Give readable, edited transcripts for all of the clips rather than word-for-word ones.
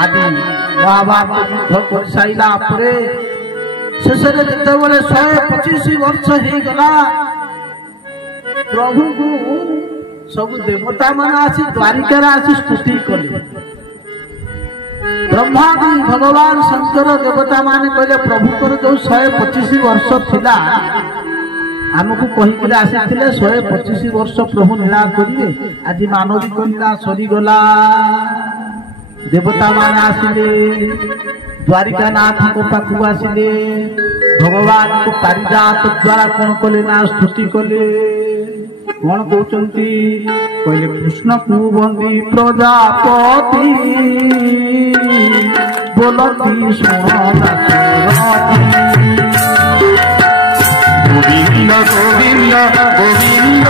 आदि महाभारत युद्ध कर साइला परे शेष जिते 125 वर्ष हो गला प्रभु को सब देवता मान आसी द्वारिका आसी स्तुति कले ब्रह्मादि भगवान शंकर देवता मान कहले प्रभु को जो 125 वर्ष थिला आमको कहीकि आसी 125 वर्ष प्रभु लीला करेंगे आज मानविक लीला सरीगला देवता मान आसिले द्वारिका नाथ को पाखु आसिले भगवान को पारिजात द्वारा कौन कले ना स्तुति कले कौन कहते कहले कृष्ण को बंदी प्रजापति बोलती गोविंद गोविंद गोविंद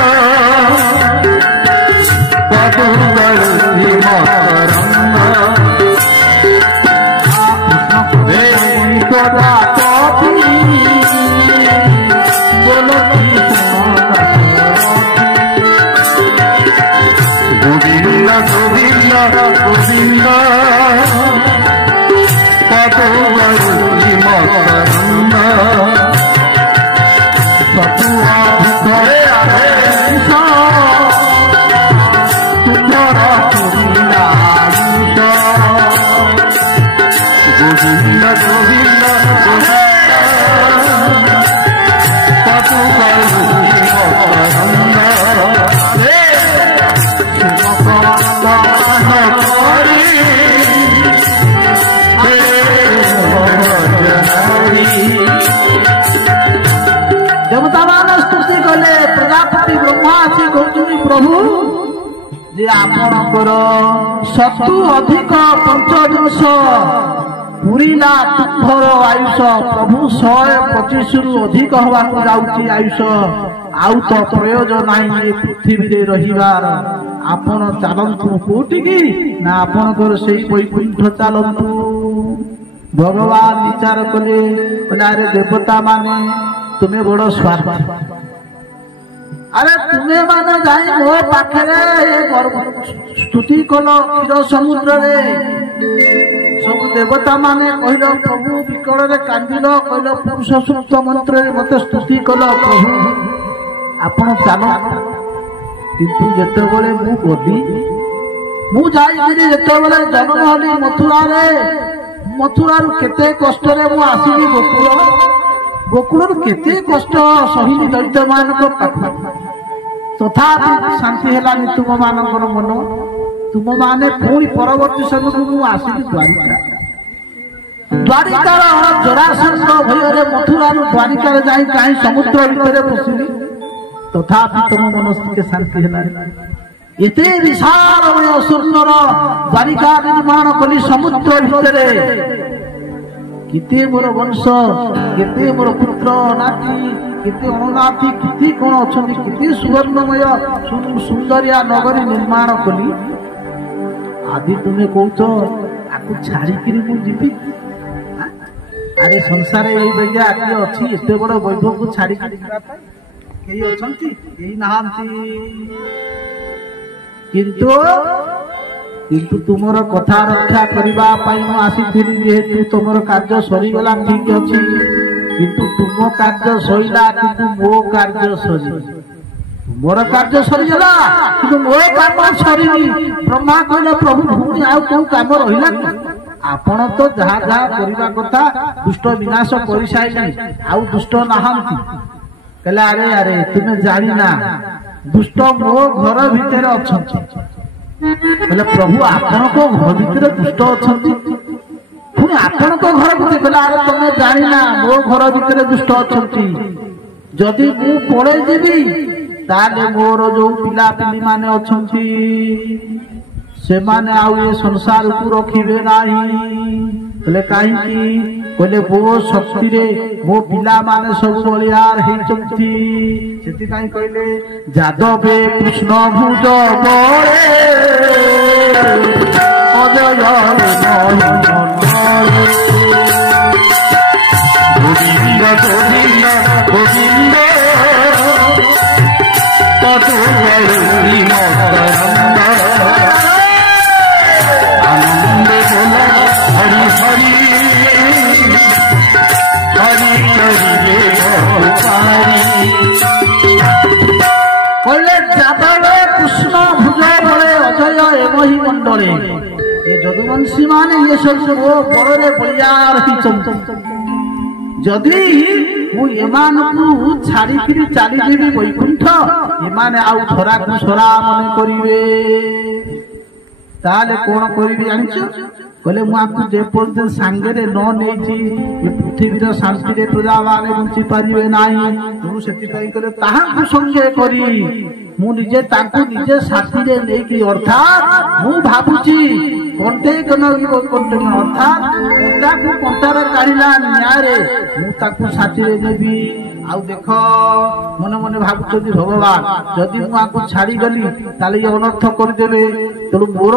प्रभु जे आपणकर 70 अधिक 25 पूरीला तुम्भर आयुष प्रभु 125 रु अधिक हवा जाऊँगी आयुष आउ तो प्रयोजन नहीं पृथ्वी रे रहिबार आपण चलतु कोटि की ना आपणकर से वैकुंठ चलतु भगवान विचार कले अरे देवता माने तुम्हें बड़ स्वार्थ अरे तुम्हें माने जाई मो पाखरे स्तुति कल क्षीर समुद्र रे सब देवता माने कहल प्रभु विकल रे कांदिल कहल पुरुष सूक्त मंत्र रे मते स्तुति कल प्रभु आपण जान किंतु जते बेले मु गली मु जाई जते बेले जन्म हली मथुरा रु केते कष्ट रे मु आसीली गोकुल केते कष्ट सहिनी दलित मान तथापि शांति हेलानी तुम मानकर मन तुम माने पुणी परवर्ती समय को आसिली द्वारिकार जरासंध भय मथुरा द्वारिका जाई कहीं समुद्र भितर पशिली तथापि तुम मन के शांति हेलानी एते विशाल सुंदर द्वारिका निर्माण कली समुद्र भितर केते मोर वंश केते मोर पुत्र नाती केते अनाथी केते कोन अछंती केते सुवर्णमय सुंदरिया नगरी निर्माण कली आदि तुमे कहतो आकु छाड़ी किरी मु जीवी अरे संसार एई बेजा आकि अछि एते बड़ वैभव को छाड़ी केई अछंती केई नाहंती किंतु तुमर कथा रक्षा करबा पाई मु आसीथिली जेहेतु तुमर कार्य सरीगला ठीक अछि किंतु तुम कार्य सरीला किंतु मो कार्य सरी तुमर कार्य सरीगला किंतु मो काम सरीनी ब्रह्मा कहले प्रभु भूमि आउ को काम रहिला आपण तो जहा जहा करबा कथा दुष्ट विनाश करि साइली आउ दुष्ट नाहंती कहले अरे अरे तुमे जानि ना दुष्ट मो घर भितर अछंती बोले प्रभु आपण को घर भितर दुष्ट अछंती पुणी आपण को घर भितर बोले अरे तुम जानी ना मो घर भितर दुष्ट अछंती जदि मु पळे जीवी ताले मोर जो पिला पिली माने अछंती से माने आउ ए संसार को रखिबे नाही बोले काहे की बोले वो शक्ति रे वो पिला माने सब बलियार हेचंती सेति काई कहले जादवे कृष्ण भुज बळे अजय गोविंद गोविंद गोविंद आनंद बोला ଯଦୁବଂଶୀ ମାନେ ଇଏ ସବୁ ମୋ ବଳରେ ବଳିଆ ରହିଛନ୍ତି। ଯଦି ମୁଁ ଏମାନଙ୍କୁ ଛାଡ଼ିକିରି ଚାଲିଯିବି ବୈକୁଣ୍ଠ, ଏମାନେ ଆଉ ଛରାକୁ ଛରା ମନେ କରିବେ। ତାହେଲେ କଣ କରିବି ଜାଣିଛ? କହିଲେ ମୁଁ ଆକୁ ଯେପର୍ଯ୍ୟନ୍ତ ସାଙ୍ଗରେ ନ ନେଇଛି ଏ ପୃଥିବୀର ଶାନ୍ତିରେ ପ୍ରଜାମାନେ ବଞ୍ଚି ପାରିବେ ନାହିଁ। ତେଣୁ ସେଥିପାଇଁ କହିଲେ ତାହାଙ୍କୁ ସଙ୍ଗେ କରି ମୁଁ ନିଜେ ତାଙ୍କୁ ନିଜେ ସାଥିରେ ନେଇକି, ଅର୍ଥାତ୍ ମୁଁ ଭାବୁଛି କଣ୍ଟେଇ ଅର୍ଥାତ୍ କଣ୍ଟାକୁ କଣ୍ଟାରେ କାଢିଲା ନ୍ୟାୟରେ ମୁଁ ତାକୁ ସାଥିରେ ନେବି। ଆଉ ଦେଖ ମନେ ମନେ ଭାବୁଛନ୍ତି ଭଗବାନ ଯଦି ମୁଁ ଆକୁ ଛାଡିଗଲି ତାହେଲେ ଇଏ ଅନର୍ଥ କରିଦେବେ। ତେଣୁ ମୋର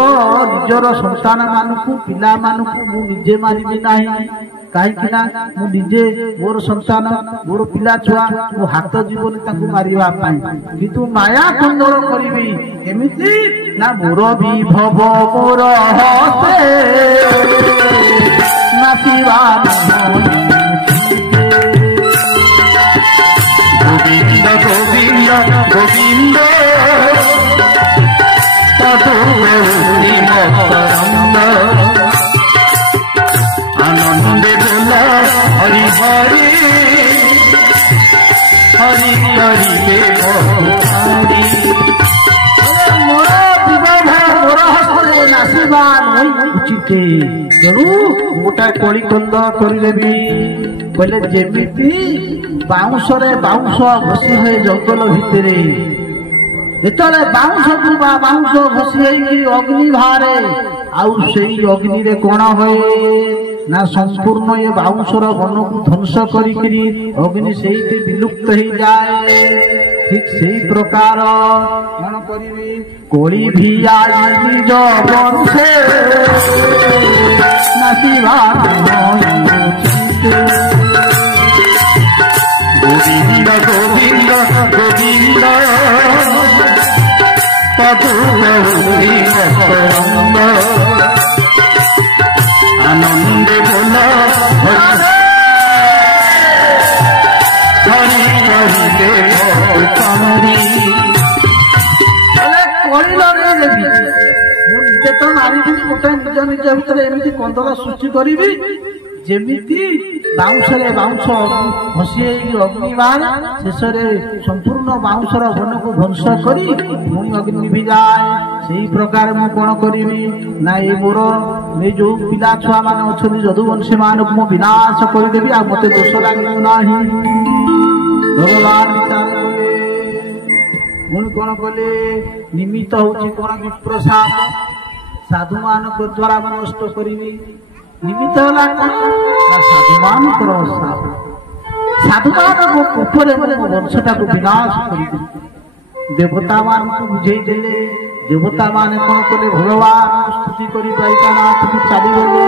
ନିଜର ସନ୍ତାନ ମାନଙ୍କୁ ପିଲାମାନଙ୍କୁ ମୁଁ ନିଜେ ମାରିବି ନାହିଁ। କାହିଁକି ନା ମୁଁ ନିଜେ ମୋର ସନ୍ତାନ ମୋର ପିଲା ଛୁଆ ମୋ ହାତ ଜୀବନ ତାଙ୍କୁ ମାରିବା ପାଇଁ, କିନ୍ତୁ ମାୟା କନ୍ଦଳ କରିବି କେମିତି ନା ମୋର ବିଭବ ମୋର ହତେ ନାଚିବା গোবিন্দ গোবিন্দ গোবিন্দ আনন্দে বলা হরি হরি হরি হরি হরি ମୋର ବିବାହ ମୋର ହସ୍ତରେ ନାଚିବା ଉଚିତ। ତେଣୁ ଗୋଟା କଳିକନ୍ଦ କରିଦେବି। କହିଲେ ଯେମିତି ବାଉଁଶରେ ବାଉଁଶ ଘଷି ହୁଏ ଜଙ୍ଗଲ ଭିତରେ, ଯେତେବେଳେ ବାଉଁଶକୁ ବା ବାଉଁଶ ଘଷି ହେଇକି ଅଗ୍ନି ବାହାରେ, ଆଉ ସେଇ ଅଗ୍ନିରେ କଣ ହୁଏ ନା ସମ୍ପୂର୍ଣ୍ଣ ଏ ବାଉଁଶର ବନକୁ ଧ୍ୱଂସ କରିକିରି ଅଗ୍ନି ସେଇଠି ବିଲୁପ୍ତ ହେଇଯାଏ। ଠିକ ସେଇ ପ୍ରକାର କଣ କରିବି? କୋଳି ଭିଆ ନିଜ ବଂଶେ ନାଚିବା গোবিন্দ গোবিন্দ গোবিন্দ আনন্দে বলা হরি হরি କଳିଳରେ ଦେବି। ମୁଁ ନିଜେ ତ ମାରିବିନି, ଗୋଟେ ନିଜ ନିଜ ଭିତରେ ଏମିତି କନ୍ଦଳ ସୃଷ୍ଟି କରିବି ଯେମିତି ବାଉଁଶରେ ବାଉଁଶ ଘଷି ହେଇକି ଅଗ୍ନି ବାହାରେ, ଶେଷରେ ସମ୍ପୂର୍ଣ୍ଣ ବାଉଁଶର ବନକୁ ଧ୍ୱଂସ କରି ପୁଣି ଅଗ୍ନି ନିଭିଯାଏ। ସେଇ ପ୍ରକାର ମୁଁ କଣ କରିବି ନା ଏଇ ମୋର ଏଇ ଯୋଉ ପିଲା ଛୁଆ ମାନେ ଅଛନ୍ତି ଯଦୁବଂଶୀ ମାନଙ୍କୁ ମୁଁ ବିନାଶ କରିଦେବି, ଆଉ ମତେ ଦୋଷ ଲାଗିବ ନାହିଁ। ଭଗବାନ ବିଚାର କଲେ। ପୁଣି କଣ କଲେ? ନିମିତ୍ତ ହଉଛି କଣ? ବିପ୍ରସାଦ ସାଧୁ ମାନଙ୍କ ଦ୍ଵାରା ମୁଁ ନଷ୍ଟ କରିବି। ନିମିତ୍ତ ହେଲା କଣ? ସାଧୁମାନଙ୍କର ଶ୍ରାପ। ସାଧୁମାନଙ୍କ ଉପରେ ମୋ ବଂଶଟାକୁ ବିନାଶ କରିଦେବି। ଦେବତା ମାନଙ୍କୁ ବୁଝେଇ ଦେଲେ। ଦେବତା ମାନେ କଣ କଲେ? ଭଗବାନ ସ୍ତୁତି କରିପାରିକା ନାଥକୁ ଚାଲିଗଲେ।